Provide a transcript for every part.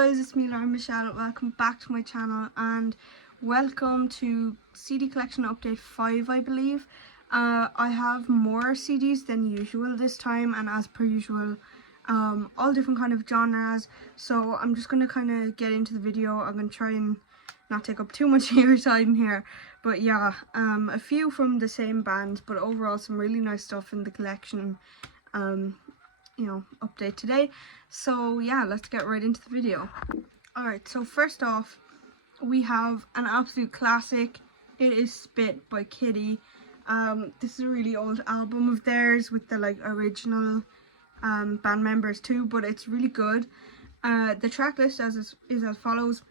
guys, it's me Lauren Michelle. Welcome back to my channel and welcome to CD collection update 5, I believe. I have more CDs than usual this time, and as per usual, all different kind of genres. So I'm just going to kind of get into the video. I'm going to try and not take up too much of your time here, but yeah, a few from the same band, but overall some really nice stuff in the collection. Update today. So yeah, let's get right into the video. Alright, so first off, we have an absolute classic. It is Spit by Kitty. This is a really old album of theirs with the original band members too, but it's really good. The track list is as follows: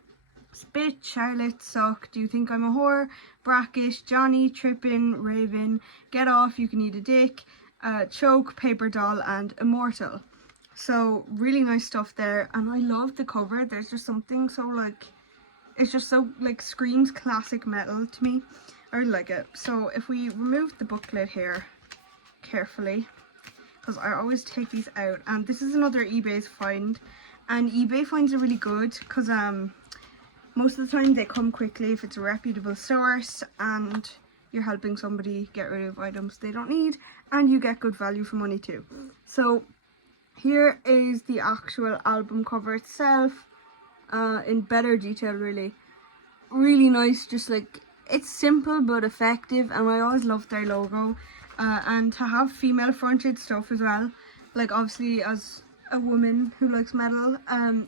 Spit, Charlotte, Suck, Do You Think I'm a Whore, Brackish, Johnny, Trippin', Raven, Get Off, You Can Eat a Dick, Choke, Paper Doll, and Immortal. So really nice stuff there, and I love the cover. There's just something so it's just so screams classic metal to me. I really like it. So if we remove the booklet here carefully, because I always take these out, and this is another eBay's find, and eBay finds are really good because most of the time they come quickly if it's a reputable source and you're helping somebody get rid of items they don't need, and you get good value for money too. So here is the actual album cover itself, in better detail. Really nice. Just it's simple but effective, and I always love their logo, and to have female fronted stuff as well, obviously as a woman who likes metal,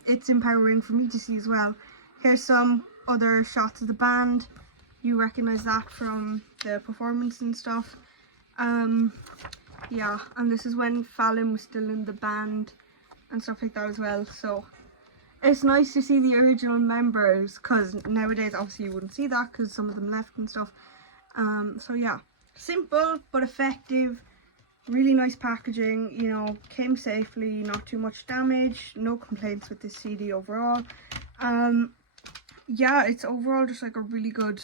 it's empowering for me to see as well. Here's some other shots of the band. You recognize that from the performance and stuff. Yeah, and this is when Fallon was still in the band and stuff like that as well. So it's nice to see the original members, because nowadays obviously you wouldn't see that because some of them left and stuff. So yeah, simple but effective. Really nice packaging, came safely, not too much damage, no complaints with this CD overall. Yeah, it's overall just a really good,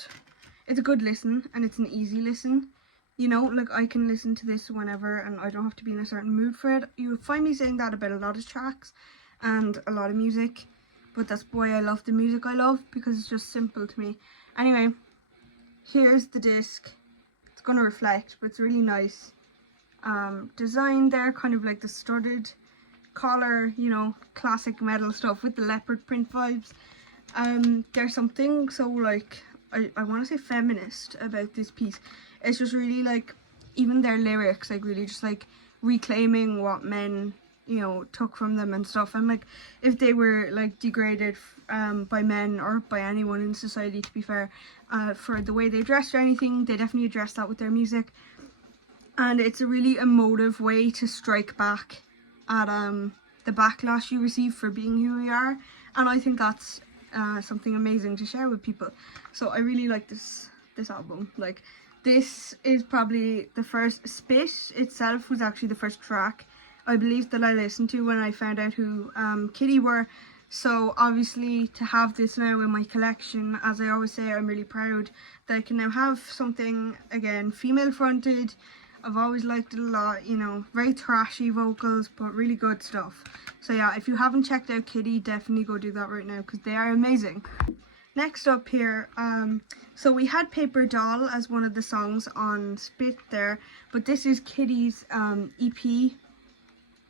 it's a good listen, and it's an easy listen. I can listen to this whenever and I don't have to be in a certain mood for it. You would find me saying that about a lot of tracks and a lot of music, but that's why I love the music I love, because it's just simple to me. Anyway, here's the disc. It's going to reflect, but it's really nice design there, kind of like the studded collar, classic metal stuff with the leopard print vibes. There's something so I want to say feminist about this piece. It's just really even their lyrics, really just reclaiming what men took from them and stuff, and if they were degraded by men or by anyone in society, to be fair, for the way they dressed or anything, they definitely address that with their music. And it's a really emotive way to strike back at the backlash you receive for being who you are, and I think that's something amazing to share with people. So I really like this album. This is probably the first. Spit itself was actually the first track, I believe, that I listened to when I found out who Kitty were. So obviously to have this now in my collection, as I always say, I'm really proud that I can now have something, again, female fronted. I've always liked it a lot, very thrashy vocals, but really good stuff. So yeah, if you haven't checked out Kitty, definitely go do that right now, because they are amazing. Next up here, so we had Paper Doll as one of the songs on Spit there, but this is Kitty's EP,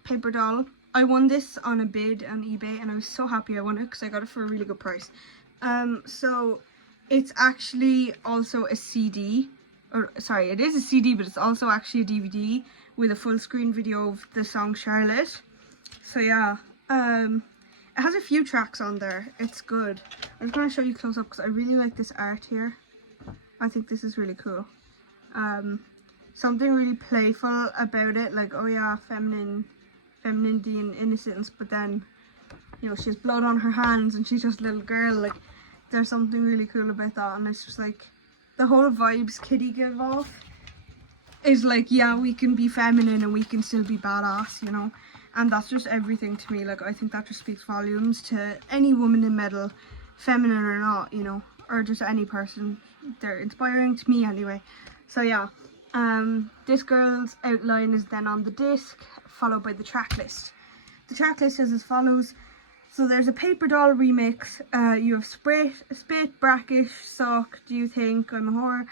Paper Doll. I won this on a bid on eBay, and I was so happy I won it because I got it for a really good price. So it's actually also a CD. Or sorry, it is a CD, but it's also actually a DVD with a full screen video of the song Charlotte. So yeah, it has a few tracks on there. It's good. I'm just going to show you close up because I really like this art here. I think this is really cool. Something really playful about it, oh yeah, femininity and innocence, but then she has blood on her hands and she's just a little girl. There's something really cool about that, and it's just the whole vibes Kitty give off is yeah, we can be feminine and we can still be badass, and that's just everything to me. I think that just speaks volumes to any woman in metal, feminine or not, or just any person. They're inspiring to me anyway. So yeah, this girl's outline is then on the disc, followed by the track list. The track list is as follows: So there's a Paper Doll remix, you have Spit, Brackish, Sock, Do You Think I'm a Whore,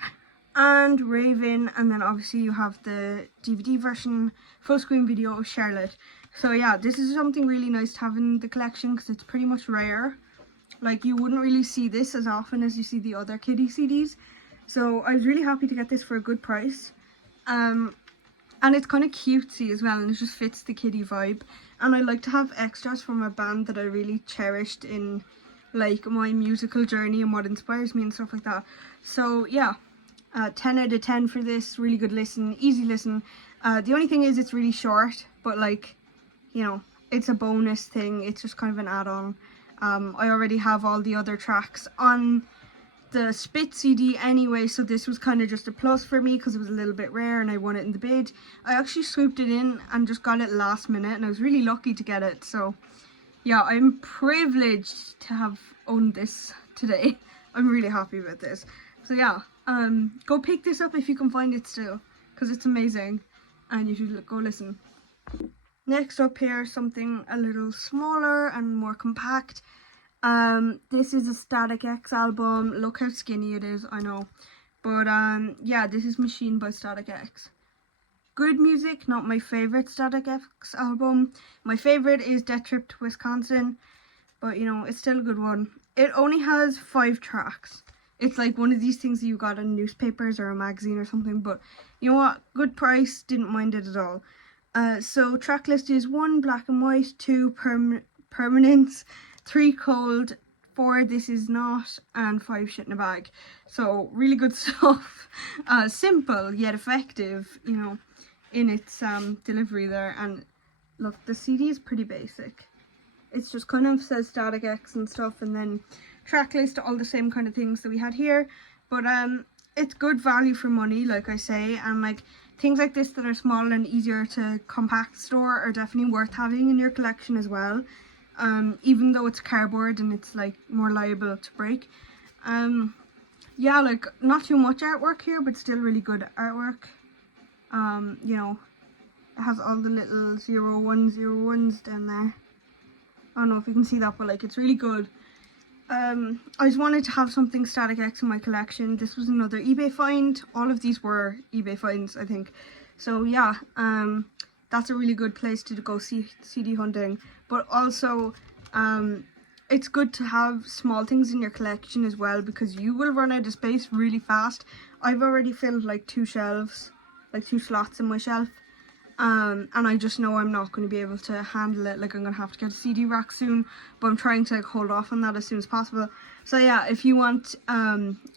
and Raven, and then obviously you have the DVD version, full screen video of Charlotte. So yeah, this is something really nice to have in the collection because it's pretty much rare. Like, you wouldn't really see this as often as you see the other Kitty CDs. So I was really happy to get this for a good price. And it's kind of cutesy as well, and it just fits the Kitty vibe. And I like to have extras from a band that I really cherished in like my musical journey and what inspires me and stuff like that. So yeah, 10 out of 10 for this. Really good listen, easy listen. The only thing is it's really short, but like, you know, it's a bonus thing. It's just kind of an add-on. I already have all the other tracks on the Spit CD anyway, so this was kind of just a plus for me because it was a little bit rare and I won it in the bid. I actually swooped it in and just got it last minute, and I was really lucky to get it. So yeah, I'm privileged to have owned this today. I'm really happy with this. So yeah, go pick this up if you can find it still, because it's amazing and you should go listen. Next up here, something a little smaller and more compact. This is a Static X album. Look how skinny it is, I know. But yeah, this is Machine by Static X. Good music, not my favourite Static X album. My favourite is Death Trip to Wisconsin, but you know, it's still a good one. It only has 5 tracks. It's like one of these things that you got in newspapers or a magazine or something, but you know what? Good price, didn't mind it at all. So track list is 1 Black and White, 2 Permanence, 3 Cold, 4 This Is Not, and 5 Shit in a Bag. So really good stuff. Simple yet effective, you know, in its delivery there. And look, the CD is pretty basic. It's just kind of says Static X and stuff, and then track list, all the same kind of things that we had here. But it's good value for money, like I say, and like things like this that are small and easier to compact store are definitely worth having in your collection as well. Even though it's cardboard and it's like more liable to break. Yeah, like not too much artwork here, but still really good artwork. You know, it has all the little 0101s down there. I don't know if you can see that, but like it's really good. I just wanted to have something Static X in my collection. This was another eBay find. All of these were eBay finds, I think. So yeah, that's a really good place to go CD hunting. But also, it's good to have small things in your collection as well, because you will run out of space really fast. I've already filled like 2 shelves, like 2 slots in my shelf. And I just know I'm not going to be able to handle it. Like, I'm going to have to get a CD rack soon, but I'm trying to like hold off on that as soon as possible. So yeah, if you want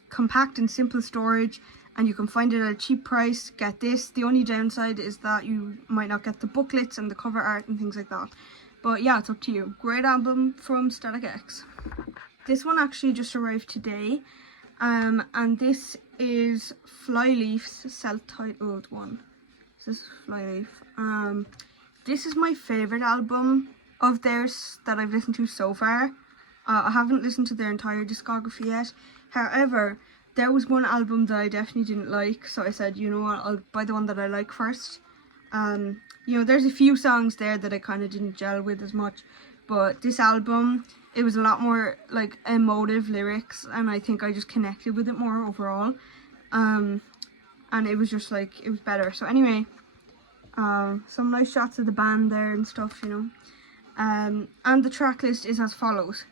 compact and simple storage and you can find it at a cheap price, get this. The only downside is that you might not get the booklets and the cover art and things like that. But yeah, it's up to you. Great album from Static X. This one actually just arrived today. And this is Flyleaf's self-titled one. This is Flyleaf. This is my favourite album of theirs that I've listened to so far. I haven't listened to their entire discography yet. However, there was one album that I definitely didn't like, so I said, you know what, I'll buy the one that I like first. You know, there's a few songs there that I kind of didn't gel with as much, but this album, it was a lot more like emotive lyrics, and I think I just connected with it more overall. And it was just like, it was better. So anyway, some nice shots of the band there and stuff, you know. And the track list is as follows.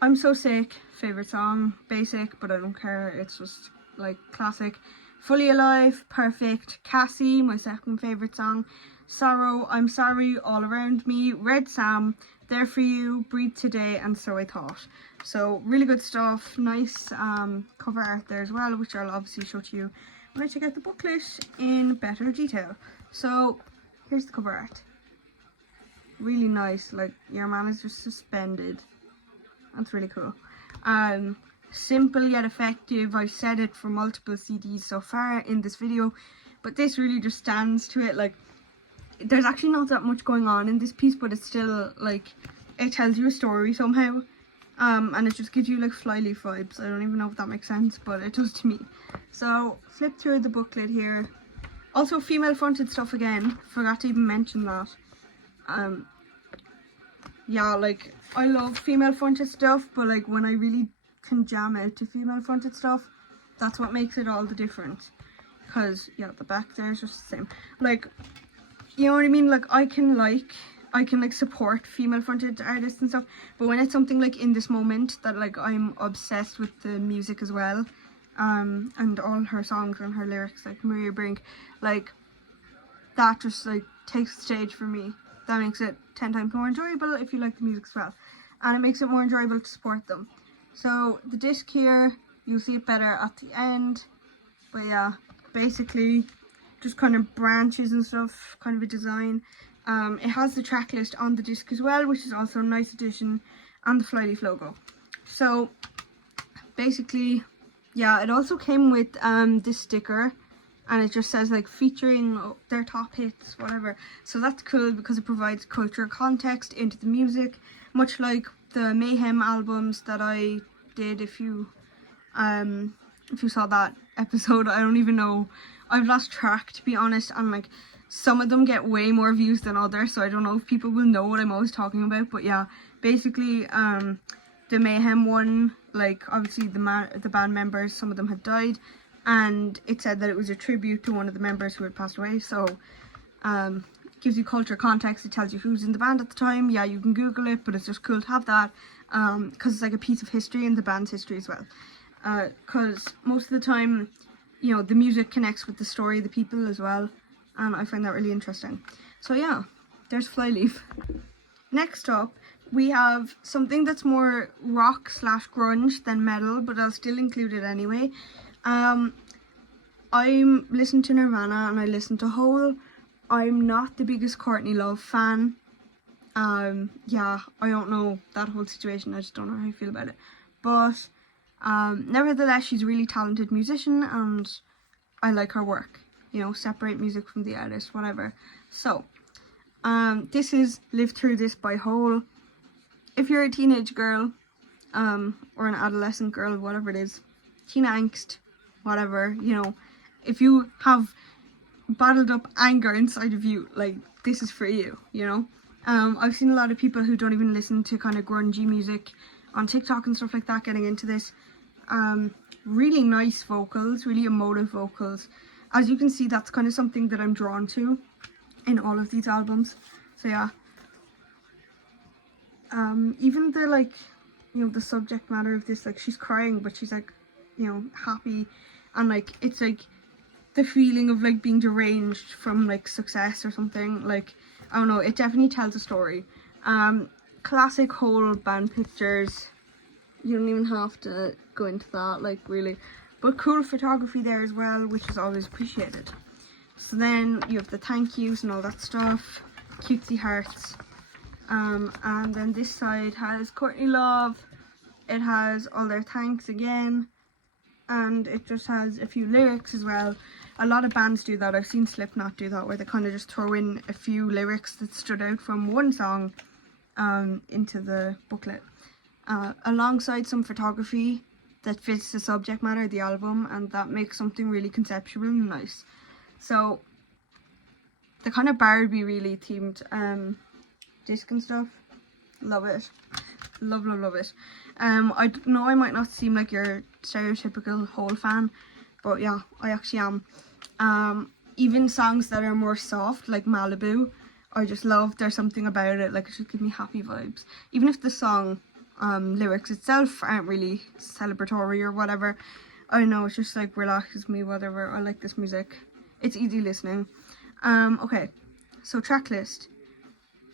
I'm So Sick, favourite song, basic, but I don't care, it's just like classic. Fully Alive, perfect. Cassie, my second favourite song. Sorrow, I'm Sorry, All Around Me. Red Sam, There For You, Breathe Today, and So I Thought. So really good stuff. Nice cover art there as well, which I'll obviously show to you when I check out the booklet in better detail. So here's the cover art. Really nice, like your man is just suspended. That's really cool. Simple yet effective. I've said it for multiple CDs so far in this video, but this really just stands to it. Like, there's actually not that much going on in this piece, but it's still like, it tells you a story somehow. And it just gives you like Flyleaf vibes. I don't even know if that makes sense, but it does to me. So flip through the booklet here. Also female fronted stuff again. Forgot to even mention that. yeah, like I love female fronted stuff, but like when I really can jam out to female fronted stuff, that's what makes it all the difference. Because yeah, the back there is just the same. Like, you know what I mean? Like I can like support female fronted artists and stuff, but when it's something like In This Moment that like I'm obsessed with the music as well, and all her songs and her lyrics, like Maria Brink, like that just like takes the stage for me. That makes it 10 times more enjoyable if you like the music as well, and it makes it more enjoyable to support them. So the disc here, you'll see it better at the end, but yeah, basically just kind of branches and stuff, kind of a design. It has the track list on the disc as well, which is also a nice addition, and the Flyleaf logo. So basically, yeah, it also came with this sticker, and it just says like featuring their top hits, whatever. So that's cool because it provides cultural context into the music, much like the Mayhem albums that I did. If you saw that episode, I don't even know, I've lost track to be honest, and like some of them get way more views than others, so I don't know if people will know what I'm always talking about. But yeah, basically the Mayhem one, like obviously the band members, some of them had died, and it said that it was a tribute to one of the members who had passed away. So gives you culture context, it tells you who's in the band at the time. Yeah, you can Google it, but it's just cool to have that, because it's like a piece of history in the band's history as well. Because most of the time, you know, the music connects with the story, the people as well, and I find that really interesting. So yeah, there's Flyleaf. Next up, we have something that's more rock / grunge than metal, but I'll still include it anyway. I'm listening to Nirvana and I listen to Hole. I'm not the biggest Courtney Love fan. Yeah, I don't know that whole situation, I just don't know how I feel about it. But nevertheless, she's a really talented musician and I like her work. You know, separate music from the artist, whatever. So, this is Live Through This by Hole. If you're a teenage girl, or an adolescent girl, whatever it is, teen angst, whatever, you know, if you have bottled up anger inside of you, like, this is for you, you know. I've seen a lot of people who don't even listen to kind of grungy music on TikTok and stuff like that getting into this. Really nice vocals, really emotive vocals. As you can see, that's kind of something that I'm drawn to in all of these albums. So yeah. Even the, like, you know, the subject matter of this, like, she's crying but she's like, you know, happy, and like it's like the feeling of like being deranged from like success or something. Like, I don't know, it definitely tells a story. Classic Hole band pictures, you don't even have to go into that, like, really, but cool photography there as well, which is always appreciated. So then you have the thank yous and all that stuff, cutesy hearts. And then this side has Courtney Love, it has all their thanks again, and it just has a few lyrics as well. A lot of bands do that. I've seen Slipknot do that, where they kind of just throw in a few lyrics that stood out from one song into the booklet, alongside some photography that fits the subject matter of the album, and that makes something really conceptual and nice. So the kind of Barbie really themed disc and stuff, love it, love it. I know I might not seem like your stereotypical Hole fan, but yeah, I actually am. Even songs that are more soft, like Malibu, I just love. There's something about it, like, it just gives me happy vibes. Even if the song lyrics itself aren't really celebratory or whatever, I know, it's just like relaxes me, whatever. I like this music, it's easy listening. Okay, so track list.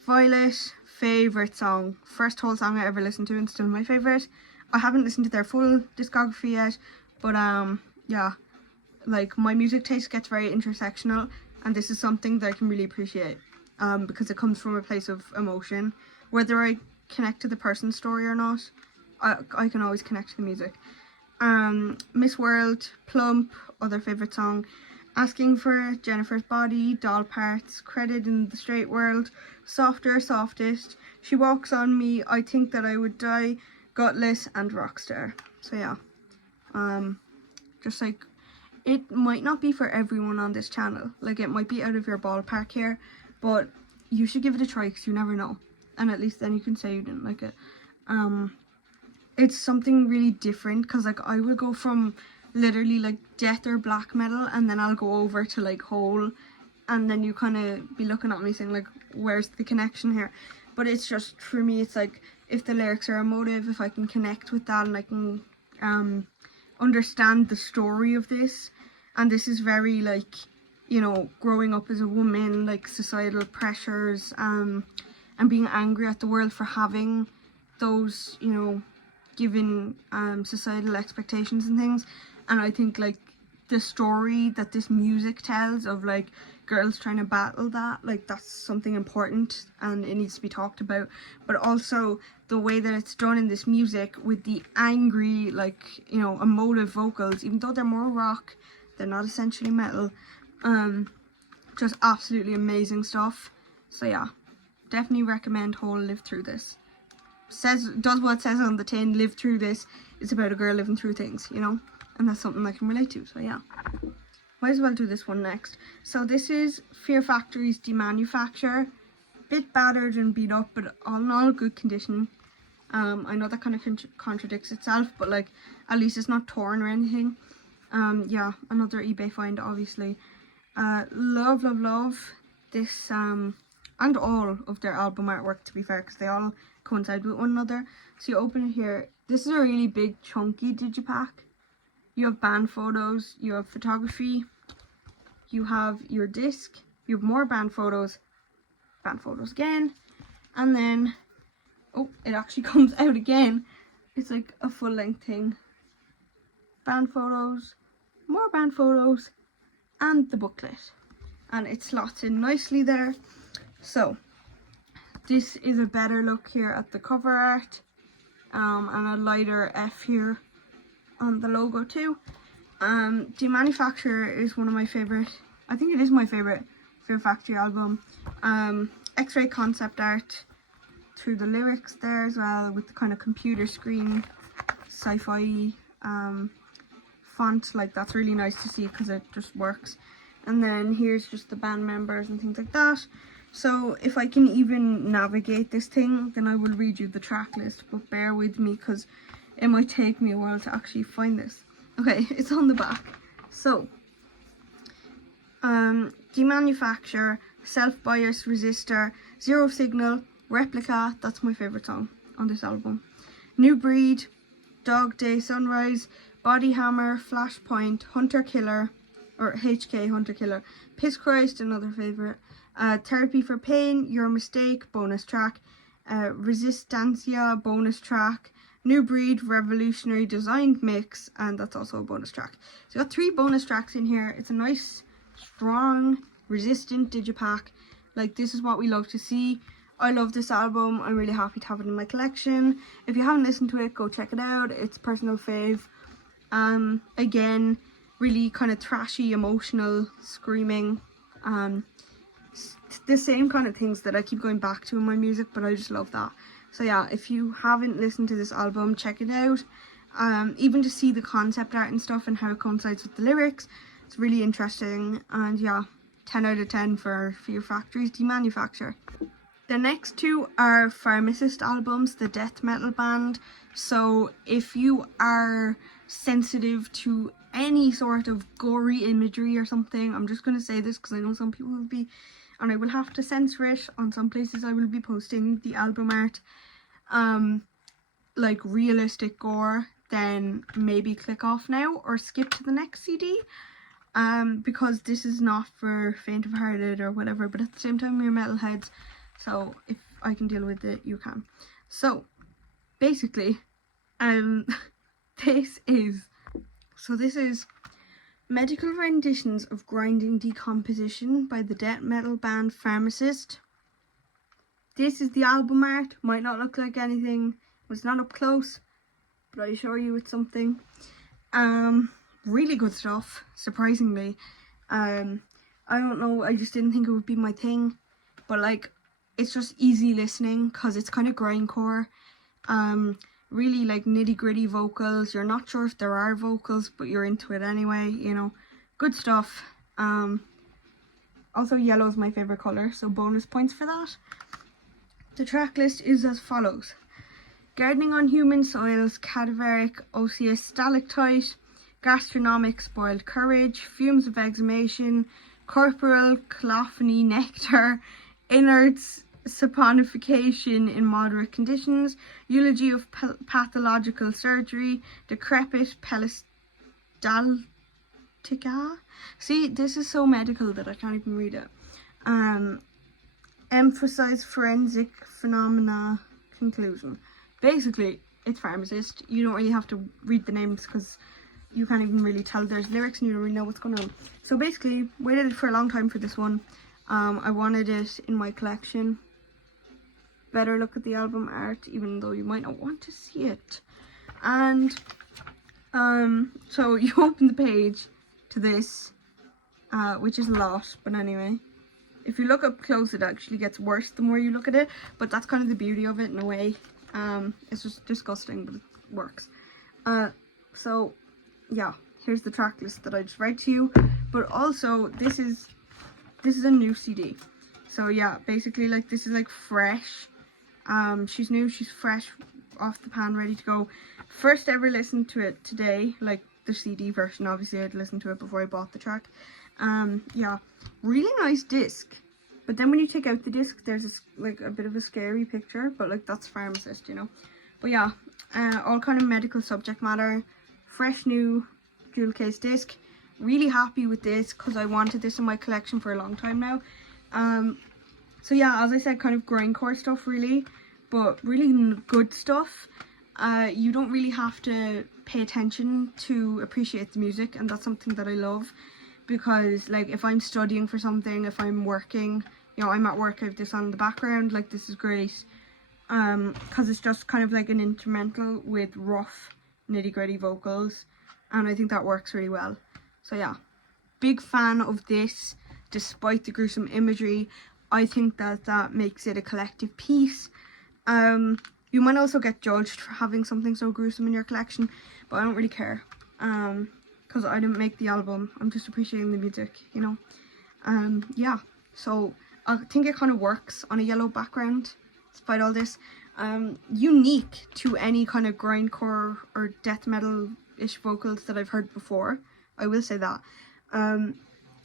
Violet, favourite song. First Hole song I ever listened to and still my favourite. I haven't listened to their full discography yet, but yeah, like, my music taste gets very intersectional, and this is something that I can really appreciate, because it comes from a place of emotion. Whether I connect to the person's story or not, I can always connect to the music. Miss World, Plump, other favourite song. Asking for Jennifer's Body, Doll Parts, Credit in the Straight World, Softer, Softest, She Walks on Me, I Think That I Would Die, Gutless, and Rockstar. So yeah, just like, it might not be for everyone on this channel, like, it might be out of your ballpark here, but you should give it a try because you never know. and at least then you can say you didn't like it. It's something really different, because like I will go from literally like death or black metal, and then I'll go over to like Hole, and then you kind of be looking at me saying like, where's the connection here? But it's just, for me, it's like, if the lyrics are emotive, if I can connect with that, and I can understand the story of this, and this is very like, you know, growing up as a woman, like societal pressures, and being angry at the world for having those, you know, given societal expectations and things. And I think like the story that this music tells of like girls trying to battle that, like that's something important and it needs to be talked about. But also the way that it's done in this music with the angry, like, you know, emotive vocals, even though they're more rock, they're not essentially metal. Just absolutely amazing stuff. So yeah, definitely recommend Hole, Live Through This. Does what it says on the tin, live through this. It's about a girl living through things, you know, and that's something I can relate to. So yeah, might as well do this one next. So this is Fear Factory's Demanufacture. Bit battered and beat up, but all in all good condition. I know that kind of contradicts itself, but like at least it's not torn or anything. Yeah, another eBay find, obviously. Love this and all of their album artwork, to be fair, because they all coincide with one another. So you open it here. This is a really big chunky digipack. You have band photos, you have photography, you have your disc, you have more band photos again, and then oh, it actually comes out again. It's like a full length thing. Band photos, more band photos, and the booklet, and it slots in nicely there. So this is a better look here at the cover art, and a lighter F here on the logo too. Demanufacture is one of my favorite, I think it is my favorite Fear Factory album. X-ray concept art through the lyrics there as well, with the kind of computer screen sci-fi font. Like that's really nice to see because it just works. And then here's just the band members and things like that. So if I can even navigate this thing, then I will read you the track list, but bear with me because it might take me a while to actually find this. Okay, it's on the back. So Demanufacture, Self-Bias, Resistor, Zero Signal, Replica, that's my favourite song on this album, New Breed, Dog Day Sunrise, Body Hammer, Flashpoint, Hunter Killer, or HK Hunter Killer, Piss Christ, another favourite, Therapy for Pain, Your Mistake, bonus track, Resistancia, bonus track, New Breed, Revolutionary Designed Mix, and that's also a bonus track. So you got 3 bonus tracks in here. It's a nice, strong, resistant digipack. Like, this is what we love to see. I love this album. I'm really happy to have it in my collection. If you haven't listened to it, go check it out. It's personal fave. Again, really kind of thrashy, emotional, screaming. The same kind of things that I keep going back to in my music, but I just love that. So yeah, if you haven't listened to this album, check it out. Even to see the concept art and stuff and how it coincides with the lyrics, it's really interesting. And yeah, 10 out of 10 for Fear Factory's Demanufacture. The next 2 are Pharmacist albums, the death metal band. So if you are sensitive to any sort of gory imagery or something, I'm just going to say this because I know some people will be, and I will have to censor it. On some places I will be posting the album art, like realistic gore, then maybe click off now or skip to the next CD, because this is not for faint of hearted or whatever, but at the same time we're metalheads, so if I can deal with it, you can. So basically, this is Medical Renditions of Grinding Decomposition by the death metal band Pharmacist. This is the album art. Might not look like anything, it's not up close, but I assure you it's something. Really good stuff, surprisingly. I don't know, I just didn't think it would be my thing, but like, it's just easy listening because it's kind of grindcore. Really like nitty gritty vocals. You're not sure if there are vocals, but you're into it anyway, you know. Good stuff. Also yellow is my favorite color, so bonus points for that. the track list is as follows: Gardening on Human Soils, Cadaveric, Osseous Stalactite, Gastronomic, Spoiled Courage, Fumes of Exhumation, Corporal Colophony Nectar, Innards, Saponification in Moderate Conditions, Eulogy of Pathological Surgery, Decrepit Peristaltica. See, this is so medical that I can't even read it. Emphasize Forensic Phenomena. Conclusion. Basically, it's Pharmacist. You don't really have to read the names because you can't even really tell there's lyrics and you don't really know what's going on. So basically, waited for a long time for this one. I wanted it in my collection. Better look at the album art, even though you might not want to see it. And so you open the page to this, which is a lot, but anyway. If you look up close, it actually gets worse the more you look at it, but that's kind of the beauty of it in a way. It's just disgusting, but it works. So yeah, here's the track list that I just read to you, but also this is a new CD. So yeah, basically like this is like fresh. She's new, she's fresh off the pan, ready to go. First ever listened to it today, like the CD version. Obviously I'd listened to it before I bought the track. Yeah, really nice disc, but then when you take out the disc there's like a bit of a scary picture, but like that's Pharmacist, you know. But yeah, all kind of medical subject matter, fresh new jewel case disc. Really happy with this because I wanted this in my collection for a long time now. So yeah, as I said, kind of grindcore stuff really, but really good stuff. You don't really have to pay attention to appreciate the music, and that's something that I love. Because like if I'm studying for something, if I'm working, you know, I'm at work, I have this on in the background, like this is great. Because it's just kind of like an instrumental with rough nitty-gritty vocals, and I think that works really well. So yeah, big fan of this. Despite the gruesome imagery, I think that makes it a collective piece. You might also get judged for having something so gruesome in your collection, but I don't really care. Because I didn't make the album, I'm just appreciating the music, you know. Yeah, so I think it kind of works on a yellow background, despite all this. Unique to any kind of grindcore or death metal-ish vocals that I've heard before, I will say that.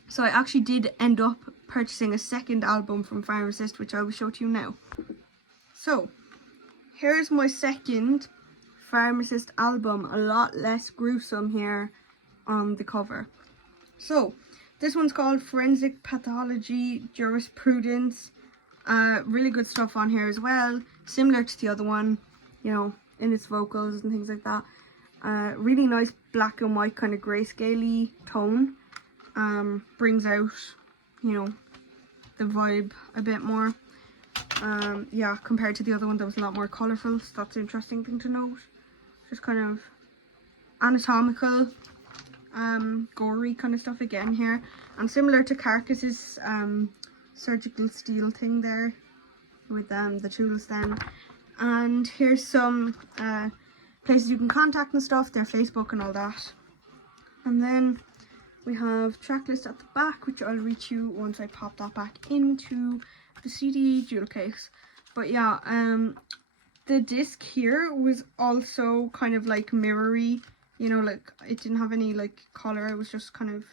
So I actually did end up purchasing a second album from Pharmacist, which I will show to you now. So, here's my second Pharmacist album, a lot less gruesome here on the cover. So this one's called Forensic Pathology Jurisprudence. Really good stuff on here as well, similar to the other one, you know, in its vocals and things like that. Really nice black and white kind of grayscale-y tone. Brings out, you know, the vibe a bit more. Yeah, compared to the other one that was a lot more colourful, so that's an interesting thing to note. Just kind of anatomical, gory kind of stuff again here, and similar to Carcass's surgical steel thing there with the tools then. And here's some places you can contact and stuff, their Facebook and all that. And then we have track list at the back, which I'll read you once I pop that back into the CD jewel case. But yeah, the disc here was also kind of like mirrory, you know, like it didn't have any like color, it was just kind of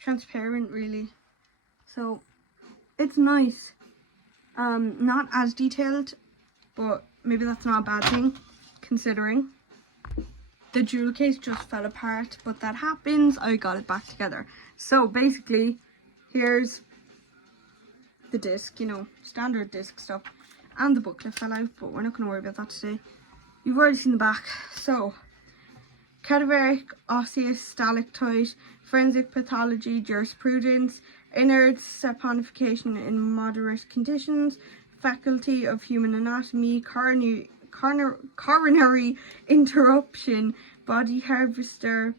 transparent really. So it's nice. Not as detailed, but maybe that's not a bad thing considering. The jewel case just fell apart, but that happens. I got it back together. So basically, here's the disc, you know, standard disc stuff. And the booklet fell out, but we're not going to worry about that today. You've already seen the back. So, Cadaveric, Osseous Stalactite, Forensic Pathology Jurisprudence, Innards, Saponification in Moderate Conditions, Faculty of Human Anatomy, Coronary Interruption, Body Harvester,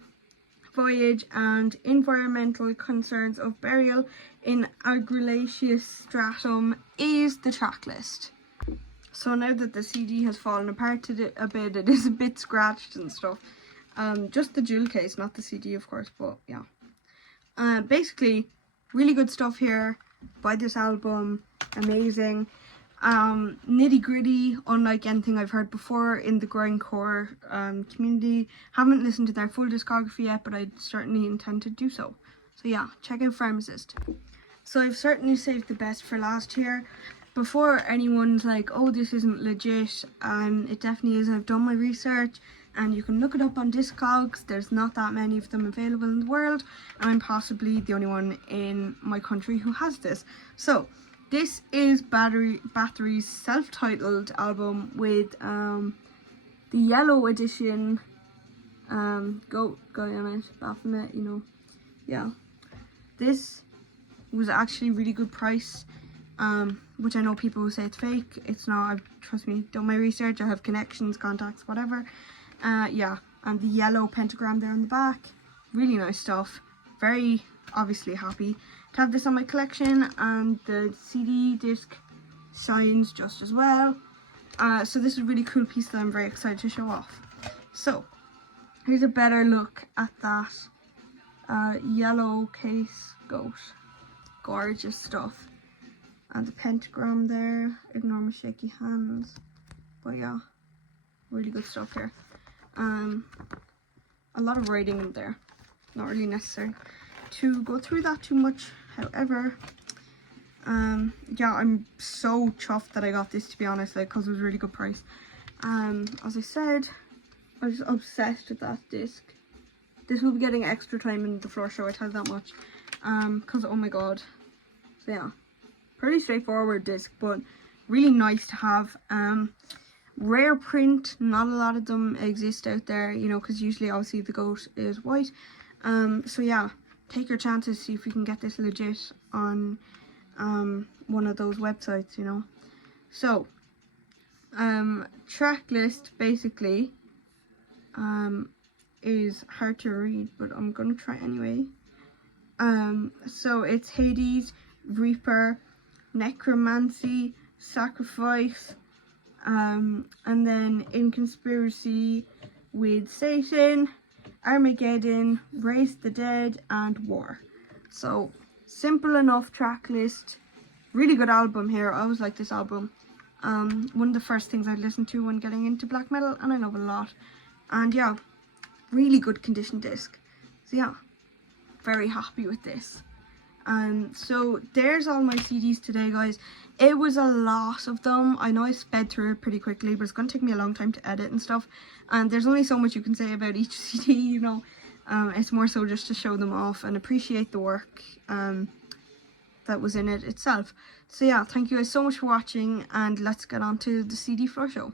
Voyage, and Environmental Concerns of Burial in Argillaceous Stratum is the track list. So now that the CD has fallen apart a bit, it is a bit scratched and stuff. Just the jewel case, not the CD of course, but yeah. Basically, really good stuff here. Buy this album, amazing. Nitty Gritty, unlike anything I've heard before in the grindcore community. Haven't listened to their full discography yet, but I certainly intend to do so. So yeah, check out Pharmacist. So I've certainly saved the best for last here. Before anyone's like, oh, this isn't legit, it definitely is. I've done my research, and you can look it up on Discogs. There's not that many of them available in the world, and I'm possibly the only one in my country who has this. So this is Bathory's self-titled album with the yellow edition goat guy on it, Baphomet, you know. Yeah, this was actually really good price, which I know people will say it's fake. It's not. I've, trust me, done my research. I have connections, contacts, whatever. Yeah, and the yellow pentagram there on the back, really nice stuff. Very obviously happy to have this on my collection, and the CD disc shines just as well. So this is a really cool piece that I'm very excited to show off. So here's a better look at that yellow case goat. Gorgeous stuff. And the pentagram there, ignore my shaky hands, but yeah, really good stuff here. A lot of writing in there, not really necessary to go through that too much. However, yeah, I'm so chuffed that I got this, to be honest, like, because it was a really good price. As I said, I was obsessed with that disc. This will be getting extra time in the floor show, I tell you that much, because oh my god. So yeah, pretty straightforward disc, but really nice to have. Rare print, not a lot of them exist out there, you know, because usually obviously the goat is white. So yeah, take your chances, see if you can get this legit on one of those websites, you know. So track list basically is hard to read, but I'm gonna try anyway. So it's Hades, Reaper, Necromancy, Sacrifice, and then In Conspiracy with Satan, Armageddon, Raise the Dead, and War. So simple enough track list. Really good album here. I always like this album. One of the first things I listened to when getting into black metal, and I love it a lot. And yeah, really good condition disc. So yeah, very happy with this. So there's all my CDs today, guys. It was a lot of them. I know I sped through it pretty quickly, but it's going to take me a long time to edit and stuff. And there's only so much you can say about each CD, you know. It's more so just to show them off and appreciate the work that was in it itself. So yeah, thank you guys so much for watching, and let's get on to the CD floor show.